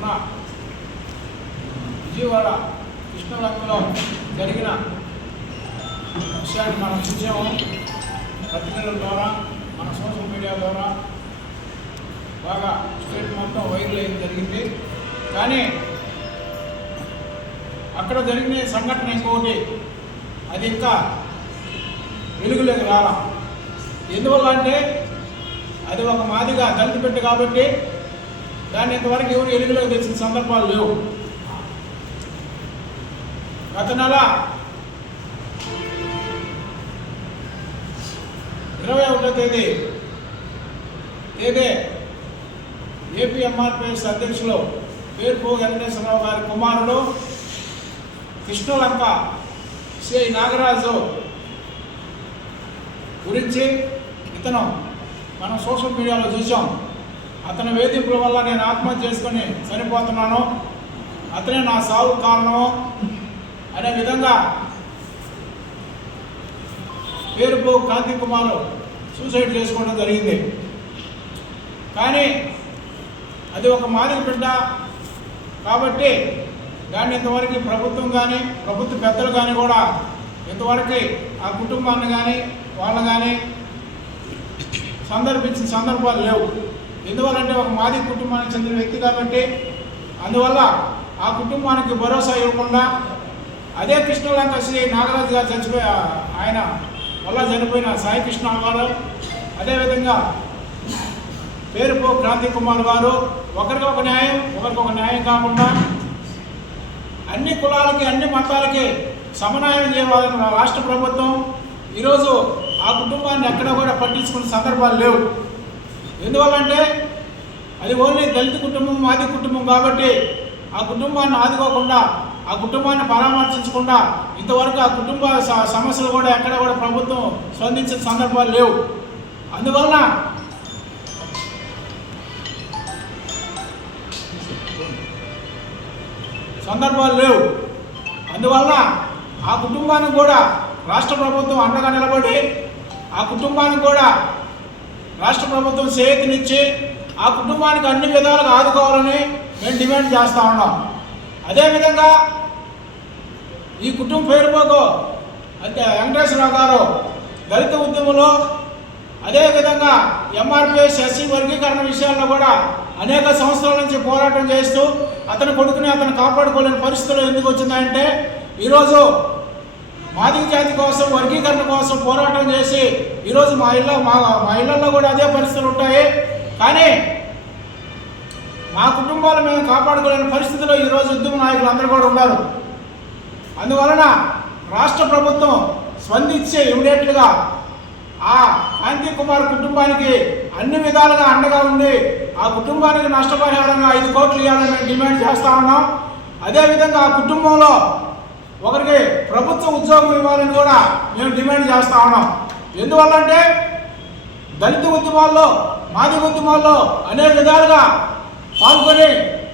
మొన్న విజయవాడ కృష్ణలంకలో జరిగిన విషయాన్ని మనం చూసాము. పత్రికల ద్వారా, మన సోషల్ మీడియా ద్వారా బాగా స్టేట్ మొత్తం వైరల్ అయ్యి జరిగింది. కానీ అక్కడ జరిగిన సంఘటన ఇంకొకటి, అది ఇంకా వెలుగులోకి రాలా. ఎందువల్ల అంటే అది ఒక మాదిగా దళిత బిడ్డ కాబట్టి దాన్ని ఇంతవరకు ఎవరు వెలుగులోకి తెచ్చిన సందర్భాలు లేవు. గత నెల 21వ తేదీ ఏపీ ఎంఆర్పిఎస్ అధ్యక్షులు పేర్పు వెంకటేశ్వరరావు గారి కుమారుడు కృష్ణలంక శ్రీ నాగరాజు గురించి ఇతను మనం సోషల్ మీడియాలో చూసాం. అతని వేధింపుల వల్ల నేను ఆత్మహత్య చేసుకొని చనిపోతున్నాను, అతనే నా సావు కారణం అనే విధంగా పేరుపు కాంతి కుమార్ సూసైడ్ చేసుకోవడం జరిగింది. కానీ అది ఒక మాదిరి బిడ్డ కాబట్టి దాన్ని ఇంతవరకు ప్రభుత్వం కానీ ప్రభుత్వ పెద్దలు కానీ కూడా ఇంతవరకు ఆ కుటుంబాన్ని కానీ వాళ్ళని కానీ సందర్భించిన సందర్భాలు లేవు. ఎందువల్లంటే ఒక మాది కుటుంబానికి చెందిన వ్యక్తి కాబట్టి అందువల్ల ఆ కుటుంబానికి భరోసా ఇవ్వకుండా అదే కృష్ణలంక శ్రీ నాగరాజు గారు ఆయన వల్ల చనిపోయిన సాయి కృష్ణ గారు, అదేవిధంగా పేరుపో క్రాంతి కుమార్ గారు ఒకరికొక న్యాయం కాకుండా అన్ని కులాలకి అన్ని మతాలకి సమన్వయం చేయాలని రాష్ట్ర ప్రభుత్వం ఈరోజు ఆ కుటుంబాన్ని ఎక్కడ కూడా పట్టించుకునే సందర్భాలు లేవు. ఎందువల్లంటే అది ఓన్లీ దళిత కుటుంబం మాది కుటుంబం కాబట్టి ఆ కుటుంబాన్ని ఆదుకోకుండా ఆ కుటుంబాన్ని పరామర్శించకుండా ఇంతవరకు ఆ కుటుంబ సమస్యలు కూడా ఎక్కడ కూడా ప్రభుత్వం స్పందించిన సందర్భాలు లేవు. అందువల్ల ఆ కుటుంబానికి కూడా రాష్ట్ర ప్రభుత్వం అండగా నిలబడి ఆ కుటుంబానికి కూడా రాష్ట్ర ప్రభుత్వం చేతినిచ్చి ఆ కుటుంబానికి అన్ని విధాలుగా ఆదుకోవాలని మేము డిమాండ్ చేస్తూ ఉన్నాం. అదేవిధంగా ఈ కుటుంబ పేరుపోకు అంటే వెంకటేశ్వరరావు గారు దళిత ఉద్యమంలో అదేవిధంగా ఎంఆర్పిఎస్ ఎస్సీ వర్గీకరణ విషయాల్లో కూడా అనేక సంవత్సరాల నుంచి పోరాటం చేస్తూ అతని కొడుకుని అతను కాపాడుకోలేని పరిస్థితులు ఎందుకు వచ్చిందంటే ఈరోజు మాదిగ జాతి కోసం వర్గీకరణ కోసం పోరాటం చేసి ఈరోజు మా ఇళ్లలో కూడా అదే పరిస్థితులు ఉంటాయి. కానీ మా కుటుంబాలు మేము కాపాడుకోలేని పరిస్థితిలో ఈరోజు ఉద్యమ నాయకులు అందరూ కూడా ఉన్నారు. అందువలన రాష్ట్ర ప్రభుత్వం స్పందించే ఇమీడియట్గా ఆ కాంతి కుమార్ కుటుంబానికి అన్ని విధాలుగా అండగా ఉండి ఆ కుటుంబానికి నష్టపరిహారంగా 5 కోట్లు ఇవ్వాలని మేము డిమాండ్ చేస్తూ ఉన్నాం. అదేవిధంగా ఆ కుటుంబంలో ఒకరికి ప్రభుత్వ ఉద్యోగం ఇవ్వాలని కూడా మేము డిమాండ్ చేస్తూ ఉన్నాం. ఎందువల్లంటే దళిత ఉద్యమాల్లో మాదిగ ఉద్యమాల్లో అనేక విధాలుగా పాల్గొని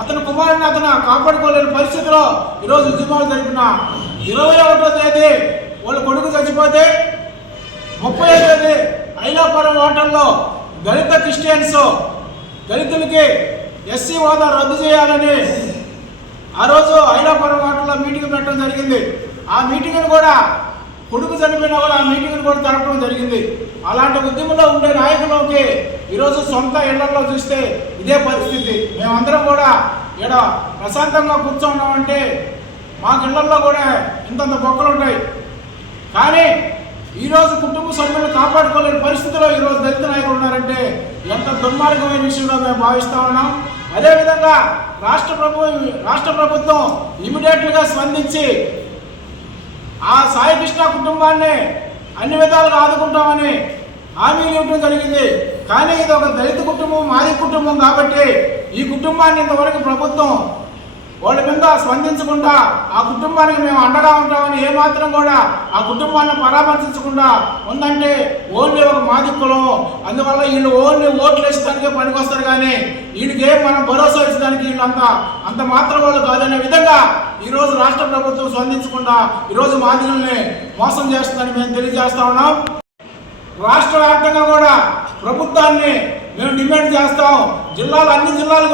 అతని కుమారుని అతను కాపాడుకోలేని పరిస్థితిలో ఈరోజు ఉద్యమాలు జరిపిన 21వ తేదీ వాళ్ళ కొడుకు చచ్చిపోతే 30వ తేదీ ఐలాపురం హోటల్లో దళిత క్రిస్టియన్స్ దళితులకి ఎస్సీ హోదా రద్దు చేయాలని ఆ రోజు ఐలాపురం హోటల్లో మీటింగ్ పెట్టడం జరిగింది. ఆ మీటింగ్ను కూడా కొడుకు చనిపోయినా కూడా ఆ మీటింగ్ను కూడా జరపడం జరిగింది. అలాంటి ఉద్యమంలో ఉండే నాయకులకి ఈరోజు సొంత ఇళ్లలో చూస్తే ఇదే పరిస్థితి. మేమందరం కూడా ఇక్కడ ప్రశాంతంగా కూర్చున్నామంటే మాకు ఇళ్లలో కూడా ఇంతంత బొక్కలు ఉంటాయి. కానీ ఈరోజు కుటుంబ సభ్యులను కాపాడుకోలేని పరిస్థితిలో ఈరోజు దళిత నాయకులు ఉన్నారంటే ఎంత దుర్మార్గమైన విషయంలో మేము భావిస్తూ ఉన్నాం. అదేవిధంగా రాష్ట్ర ప్రభుత్వం ఇమీడియట్గా స్పందించి ఆ సాయి కృష్ణ కుటుంబాన్ని అన్ని విధాలుగా ఆదుకుంటామని హామీలు ఇవ్వడం జరిగింది. కానీ ఇది ఒక దళిత కుటుంబం మాది కుటుంబం కాబట్టి ఈ కుటుంబాన్ని ఇంతవరకు ప్రభుత్వం వాళ్ళ మీద స్పందించకుండా ఆ కుటుంబానికి మేము అండగా ఉంటామని ఏమాత్రం కూడా ఆ కుటుంబాన్ని పరామర్శించకుండా ఉందంటే ఓన్లీ ఒక మాది కులం. అందువల్ల వీళ్ళు ఓన్లీ ఓట్లు వేసడానికే పనికొస్తారు కానీ వీళ్ళకి మనం భరోసా ఇచ్చడానికి వీళ్ళంతా అంత మాత్రం వాళ్ళు కాదనే విధంగా ఈరోజు రాష్ట్ర ప్రభుత్వం స్పందించకుండా ఈరోజు మాదిగల్ని మోసం చేస్తుందని మేము తెలియజేస్తా ఉన్నాం. రాష్ట్ర వ్యాప్తంగా కూడా ప్రభుత్వాన్ని మేము డిమాండ్ చేస్తాం. అన్ని జిల్లాలు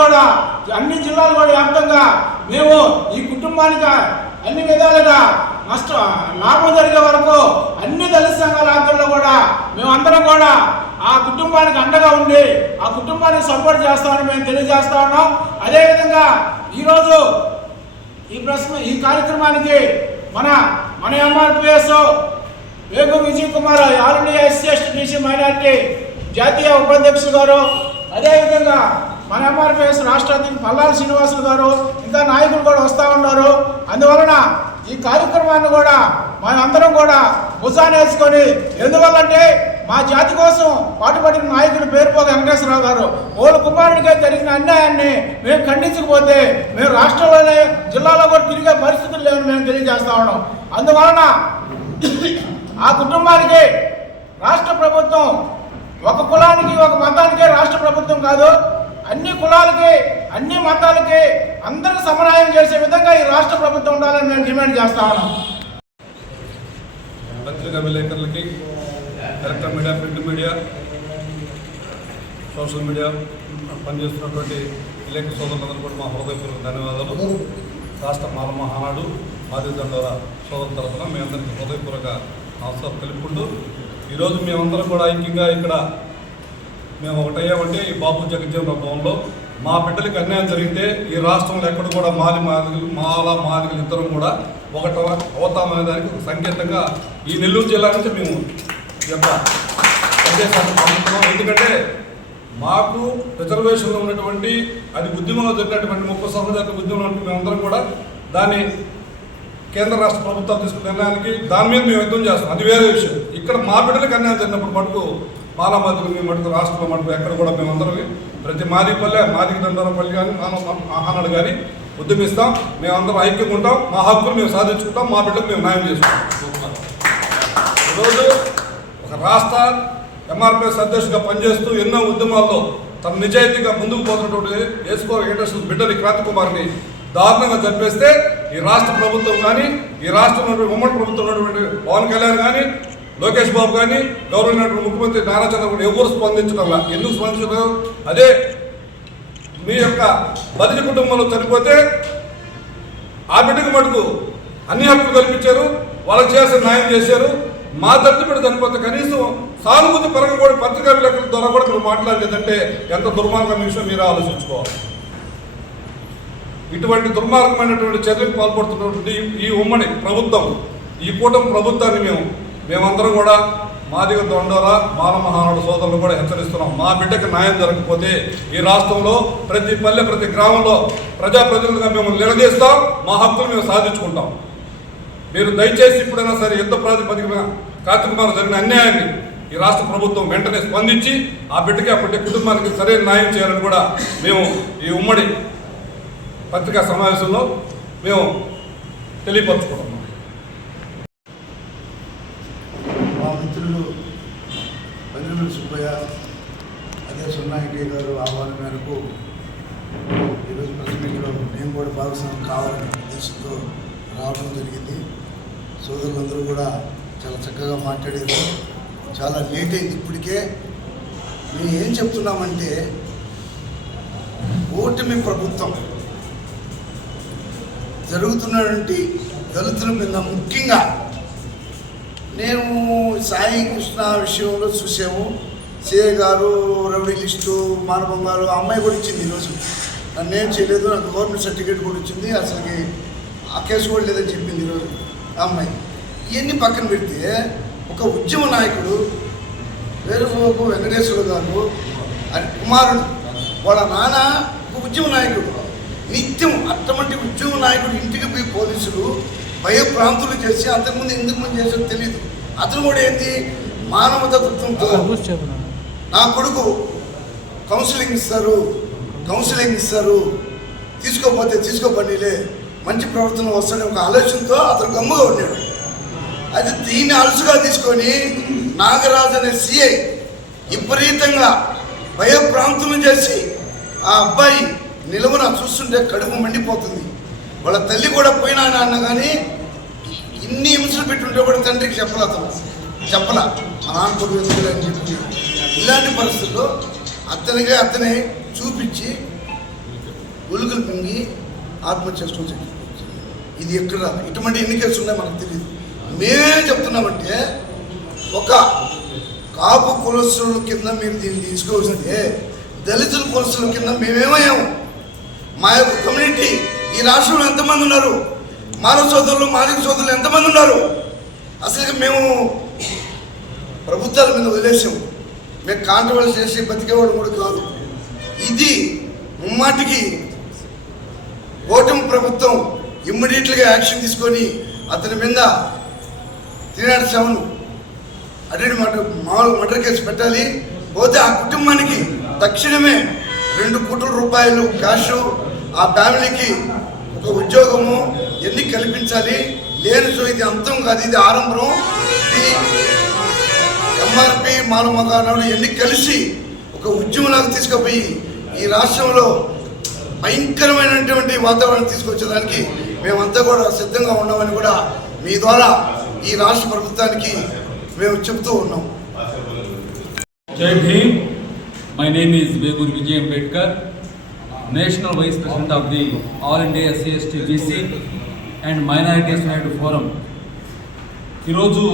కూడా వ్యాప్తంగా మేము ఈ కుటుంబానికి అన్ని విధాలుగా లాభం జరిగే వరకు అన్ని దళిత సంఘాల ఆధ్వర్యంలో కూడా మేమందరం కూడా ఆ కుటుంబానికి అండగా ఉండి ఆ కుటుంబానికి సపోర్ట్ చేస్తామని మేము తెలియజేస్తా ఉన్నాం. అదేవిధంగా ఈరోజు ఈ కార్యక్రమానికి మన MRPS Vegu Vijay Kumar all India SC ST BC minority జాతీయ ఉపాధ్యక్షులు గారు, అదేవిధంగా మన ఎంఆర్పిఎస్ రాష్ట్ర అధ్యక్షులు పల్లాల శ్రీనివాసులు గారు, ఇంకా నాయకులు కూడా వస్తూ ఉన్నారు. అందువలన ఈ కార్యక్రమాన్ని కూడా మనందరం కూడా భుజానేసుకొని, ఎందువల్లంటే మా జాతి కోసం పాటుపడిన నాయకులు పేరుపోగ వెంకటేశ్వరరావు గారు ఓళ్ళ కుమారుడిగా జరిగిన అన్యాయాన్ని మేము ఖండించకపోతే మేము రాష్ట్రంలోనే జిల్లాలో కూడా తిరిగే పరిస్థితులు లేవని మేము తెలియజేస్తా ఉన్నాం. అందువలన ఆ కుటుంబానికి రాష్ట్ర ప్రభుత్వం ఒక కులానికి ఒక మతానికే రాష్ట్ర ప్రభుత్వం కాదు, అన్ని కులాలకి అన్ని మతాలకి అందరూ సమన్వయం చేసే విధంగా ఈ రాష్ట్ర ప్రభుత్వం ఉండాలని మేము డిమాండ్ చేస్తా ఉన్నాం. పత్రికా విలేకరులకి, electronic media, print media, social media పనిచేస్తున్నటువంటి విలేకరు సోదరులందరూ కూడా మా హృదయపూర్వక ధన్యవాదాలు. రాష్ట్ర మాల మహానాడు బాధితుల సోదరుల తరఫున మీ అందరికీ హృదయపూర్వక నమస్కారం తెలుపుకుంటూ, ఈరోజు మేమందరం కూడా ఐక్యంగా ఇక్కడ మేము ఒకటయ్యామంటే ఈ బాబు జగజ్జీవన భవన్లో మా బిడ్డలకి అన్యాయం జరిగితే ఈ రాష్ట్రంలో ఎక్కడ కూడా మాదిగలు ఇద్దరం కూడా అవుతామనే దానికి ఒక సంకేతంగా ఈ నెల్లూరు జిల్లా నుంచి మేము యొక్క సందేశాన్ని పంపుతున్నాం. ఎందుకంటే మాకు రిజర్వేషన్లో ఉన్నటువంటి అది ఉద్యమంలో జరిగినటువంటి 30 సంవత్సరాల ఉద్యమంలో మేమందరం కూడా దాన్ని కేంద్ర రాష్ట్ర ప్రభుత్వాలు తీసుకున్న నిర్ణయానికి దాని మీద మేము యుద్ధం చేస్తాం, అది వేరే విషయం. ఇక్కడ మా బిడ్డలకు అన్యాయం జరిగినప్పుడు మటుకు మాలామాదిగలు మేము మటుకు రాష్ట్రంలో మటుకు ఎక్కడ కూడా మేమందరం ప్రతి మాదిగ దండోరపల్లి కానీ మహానాడు కానీ ఉద్యమిస్తాం. మేమందరం ఐక్యంగా ఉంటాం, మా హక్కులు మేము సాధించుకుంటాం, మా బిడ్డకు మేము న్యాయం చేసుకుంటాం. ఈరోజు ఒక రాష్ట్ర ఎంఆర్పిఎస్ అధ్యక్షుడిగా పనిచేస్తూ ఎన్నో ఉద్యమాల్లో తన నిజాయితీగా ముందుకు పోతున్నటువంటి ఏసుకో వెంకటేశ్వర బిడ్డని క్రాంతి కుమార్ని దారుణంగా చంపేస్తే ఈ రాష్ట్ర ప్రభుత్వం కానీ ఈ రాష్ట్రంలో ఉమ్మడి ప్రభుత్వం ఉన్నటువంటి పవన్ కళ్యాణ్ కానీ లోకేష్ బాబు కానీ గౌరవ ముఖ్యమంత్రి నారా చంద్రబాబు ఎవరు స్పందించడంలా. ఎందుకు స్పందించడం? అదే మీ యొక్క బదిలీ కుటుంబంలో చనిపోతే ఆ బిడ్డకు మటుకు అన్ని హక్కులు కల్పించారు, వాళ్ళకి చేయాల్సిన న్యాయం చేశారు. మా దత్తు బిడ్డ చనిపోతే కనీసం సానుభూతి పరంగా కూడా పత్రికా విలేకరుల ద్వారా కూడా మీరు మాట్లాడలేదంటే ఎంత దుర్మార్గమైన విషయం మీరు ఆలోచించుకోవాలి. ఇటువంటి దుర్మార్గమైనటువంటి చర్యలకు పాల్పడుతున్నటువంటి ఈ ఉమ్మడి ప్రభుత్వం, ఈ కూటమి ప్రభుత్వాన్ని మేమందరం కూడా మాదిగ దొండోర మాల మహానాడు సోదరులు కూడా హెచ్చరిస్తున్నాం. మా బిడ్డకు న్యాయం జరగకపోతే ఈ రాష్ట్రంలో ప్రతి పల్లె ప్రతి గ్రామంలో ప్రజాప్రతినిధులుగా మేము నిలదీస్తాం, మా హక్కులు మేము సాధించుకుంటాం. మీరు దయచేసి ఇప్పుడైనా సరే యుద్ధ ప్రాతిపదికన కార్తీక కుమార్ జరిగిన అన్యాయాన్ని ఈ రాష్ట్ర ప్రభుత్వం వెంటనే స్పందించి ఆ బిడ్డకి ఆ బిడ్డ కుటుంబానికి సరైన న్యాయం చేయాలని కూడా మేము ఈ ఉమ్మడి పత్రికా సమావేశంలో మేము తెలియపరచుకుంటున్నాం. మా మిత్రులు బంజుమూరి సుబ్బయ్య అదే సున్నాయకి గారు ఆహ్వానం మేరకు ఈరోజు ప్రెస్ మీట్లో నేను కూడా భాగస్వామ్యం కావాలనే ఉద్దేశంతో రావడం జరిగింది. సోదరులందరూ కూడా చాలా చక్కగా మాట్లాడారు. చాలా లేట్ అయింది. ఇప్పటికే మేము ఏం చెప్తున్నామంటే ఓటమి ప్రభుత్వం జరుగుతున్నటువంటి దళితుల మీద ముఖ్యంగా నేను సాయి కృష్ణ విషయంలో చూసాము. సిఐ గారు రౌడీ లిస్టు మానవం గారు అమ్మాయి కూడా ఇచ్చింది. ఈరోజు నన్నేం చేయలేదు, నాకు గవర్నమెంట్ సర్టిఫికేట్ కూడా వచ్చింది, అసలుకి ఆ కేసు కూడా లేదని చెప్పింది ఈరోజు ఆ అమ్మాయి. ఇవన్నీ పక్కన పెడితే ఒక ఉద్యమ నాయకుడు వేరుగోపు వెంకటేశ్వర గారు కుమారుడు వాళ్ళ నాన్న ఒక ఉద్యమ నాయకుడు, నిత్యం అట్టమంటి ఉద్యమ నాయకుడు ఇంటికి పోయి పోలీసులు భయప్రాంతులు చేసి అంతకుముందు ఎందుకు మంది చేసారో తెలియదు. అతను కూడా ఏంది మానవత తత్వంతో నా కొడుకు కౌన్సిలింగ్ ఇస్తారు తీసుకోకపోతే తీసుకోబడిలే మంచి ప్రవర్తన వస్తాడని ఒక ఆలోచనతో అతను గమ్ముగా ఉన్నాడు. అది దీన్ని అలసుగా తీసుకొని నాగరాజు అనే సిఐ విపరీతంగా భయప్రాంతులు చేసి ఆ అబ్బాయి నిలువున చూస్తుంటే కడుపు మండిపోతుంది. వాళ్ళ తల్లి కూడా పోయినా అన్న కానీ ఇన్ని హింసలు పెట్టుంటే కూడా తండ్రికి చెప్పలా మా నాన్న కొడుకు ఎందుకు అని చెప్పి. ఇలాంటి పరిస్థితుల్లో అతనే చూపించి ఉలుగులు మింగి ఆత్మహత్య చేసుకోవచ్చు. ఇది ఎక్కడ ఇటువంటి ఎన్ని కేసులు ఉన్నాయో మనకు తెలియదు. మేమేం చెప్తున్నామంటే ఒక కాపు కులస్తుల కింద మీరు దీన్ని తీసుకోవాల్సిందే. దళితుల కులస్తుల కింద మేమేమయ్యాము? మా యొక్క కమ్యూనిటీ ఈ రాష్ట్రంలో ఎంతమంది ఉన్నారు? మానవ సోదరులు మాదిక సోదరులు ఎంతమంది ఉన్నారు? అసలు మేము ప్రభుత్వాల మీద వదిలేసాము. మేము కాంట్రవర్సీ చేసి బతికేవాడు కూడా కాదు. ఇది ముమ్మాటికి ఓటమి ప్రభుత్వం ఇమ్మీడియట్గా యాక్షన్ తీసుకొని అతని మీద 307 అటెండ్ మామూలు మర్డర్ కేసు పెట్టాలి. పోతే ఆ కుటుంబానికి తక్షణమే 2 కోట్ల రూపాయలు క్యాష్, ఆ ఫ్యామిలీకి ఒక ఉద్యోగము ఎన్ని కల్పించాలి. లేని సో ఇది అంతం కాదు, ఇది ఆరంభం. ఇది ఎంఆర్పి మానవగానాడు ఎన్ని కలిసి ఒక ఉద్యమంలాగా తీసుకుపోయి ఈ రాష్ట్రంలో భయంకరమైనటువంటి వాతావరణం తీసుకొచ్చేదానికి మేమంతా కూడా సిద్ధంగా ఉన్నామని కూడా మీ ద్వారా ఈ రాష్ట్ర ప్రభుత్వానికి మేము చెబుతూ ఉన్నాం. Jai Bhim. My name is Beguri Vijay Ambedkar, National Vice President of the All India SC/ST BC and Minorities United Forum. ఈరోజు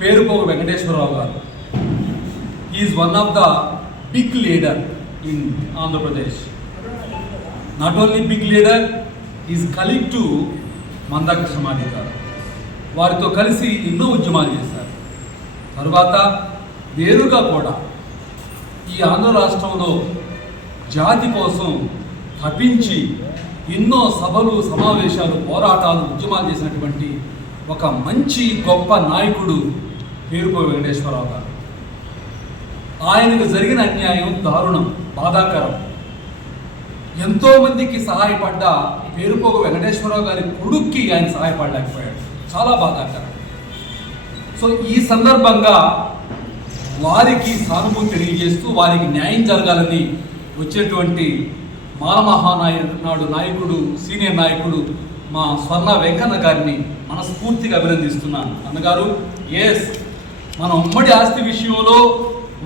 Perupogu Venkateswara Rao garu is one of the big leader in Andhra Pradesh. Not only big leader, is colleague to Manda Krishna Madiga garu. వారితో కలిసి ఎన్నో ఉద్యమాలు చేశారు. తరువాత వేరుగా కూడా ఈ ఆంధ్ర రాష్ట్రంలో జాతి కోసం తపించి ఎన్నో సభలు, సమావేశాలు, పోరాటాలు, ఉద్యమాలు చేసినటువంటి ఒక మంచి గొప్ప నాయకుడు పేరుపోగు వెంకటేశ్వరరావు గారు. ఆయనకు జరిగిన అన్యాయం దారుణం, బాధాకరం. ఎంతోమందికి సహాయపడ్డ పేరుపోగు వెంకటేశ్వరరావు గారి కొడుక్కి ఆయన సహాయపడలేకపోయాడు. చాలా బాధాకరం. సో ఈ సందర్భంగా వారికి సానుభూతి తెలియజేస్తూ వారికి న్యాయం జరగాలని వచ్చేటువంటి మానమహానాయుడు నాయకుడు, సీనియర్ నాయకుడు మా స్వర్ణ వెంకన్న గారిని మనస్ఫూర్తిగా అభినందిస్తున్నాను. అన్నగారు, ఎస్, మన ఉమ్మడి ఆస్తి విషయంలో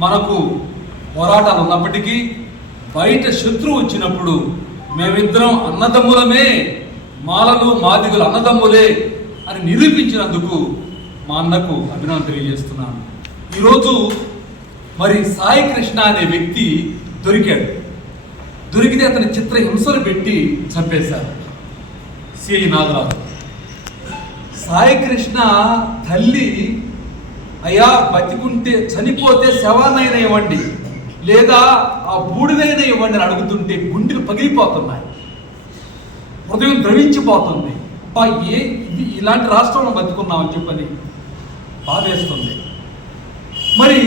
మనకు పోరాటాలు ఉన్నప్పటికీ బయట శత్రువు వచ్చినప్పుడు మేమిద్దరం అన్నదమ్ములమే, మాలలు మాదిగలు అన్నదమ్ములే అని నిరూపించినందుకు మా అన్నకు అభినందన తెలియజేస్తున్నాను. ఈరోజు మరి సాయి కృష్ణ అనే వ్యక్తి దొరికాడు. దొరికితే అతని చిత్రహింసలు పెట్టి చంపేశారు సిఐ నాగరాజు. సాయి కృష్ణ తల్లి, అయ్యా బతికుంటే చనిపోతే శవాన్నైనా ఇవ్వండి, లేదా ఆ బూడిదైనా ఇవ్వండి అని అడుగుతుంటే గుండెలు పగిలిపోతున్నాయి, హృదయం ద్రవించిపోతుంది. ఇలాంటి రాష్ట్రంలో బతుకున్నామని చెప్పని బాధేస్తుంది. మరి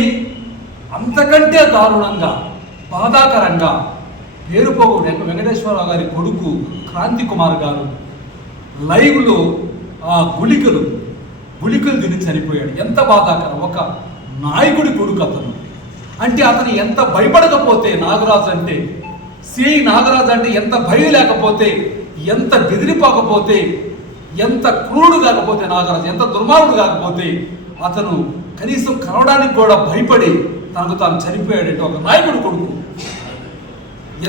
అంతకంటే దారుణంగా, బాధాకరంగా పేరుపోగు వెంకటేశ్వరరావు గారి కొడుకు క్రాంతి కుమార్ గారు లైవ్లో ఆ గుళికలు తిని చనిపోయాడు. ఎంత బాధాకరం. ఒక నాయకుడి కొడుకు అతను. అంటే అతను ఎంత భయపడకపోతే నాగరాజు అంటే, సిఐ నాగరాజు అంటే ఎంత భయం లేకపోతే, ఎంత బెదిరిపోకపోతే, ఎంత క్రూరుడు కాకపోతే నాగరాజు, ఎంత దుర్మార్గుడు కాకపోతే అతను కనీసం కలవడానికి కూడా భయపడి తనకు తాను చనిపోయాడంటే ఒక నాయకుడు కొడుకు.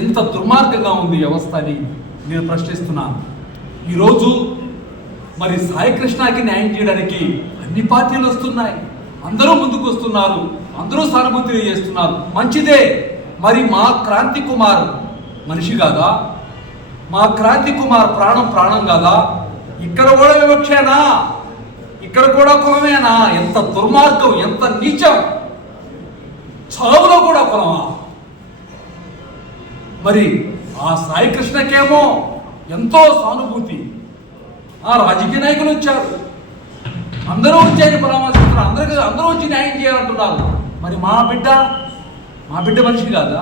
ఎంత దుర్మార్గంగా ఉంది వ్యవస్థ అని నేను ప్రశ్నిస్తున్నాను. ఈరోజు మరి సాయి కృష్ణకి న్యాయం చేయడానికి అన్ని పార్టీలు వస్తున్నాయి, అందరూ ముందుకు వస్తున్నారు, అందరూ సానుభూతి తెలియజేస్తున్నారు, మంచిదే. మరి మా క్రాంతి కుమార్ మనిషి కాదా? మా క్రాంతి కుమార్ ప్రాణం కాదా? ఇక్కడ కూడా వివక్షేనా? ఇక్కడ కూడా కులమేనా? ఎంత దుర్మార్గం, ఎంత నీచం! చావులో కూడా కులమా? మరి ఆ సాయి కృష్ణకేమో ఎంతో సానుభూతి, ఆ రాజకీయ నాయకులు వచ్చారు, అందరూ వచ్చాయని పరామర్శిస్తున్నారు, అందరూ వచ్చి న్యాయం చేయాలంటున్నారు. మరి మా బిడ్డ మనిషి కాదా?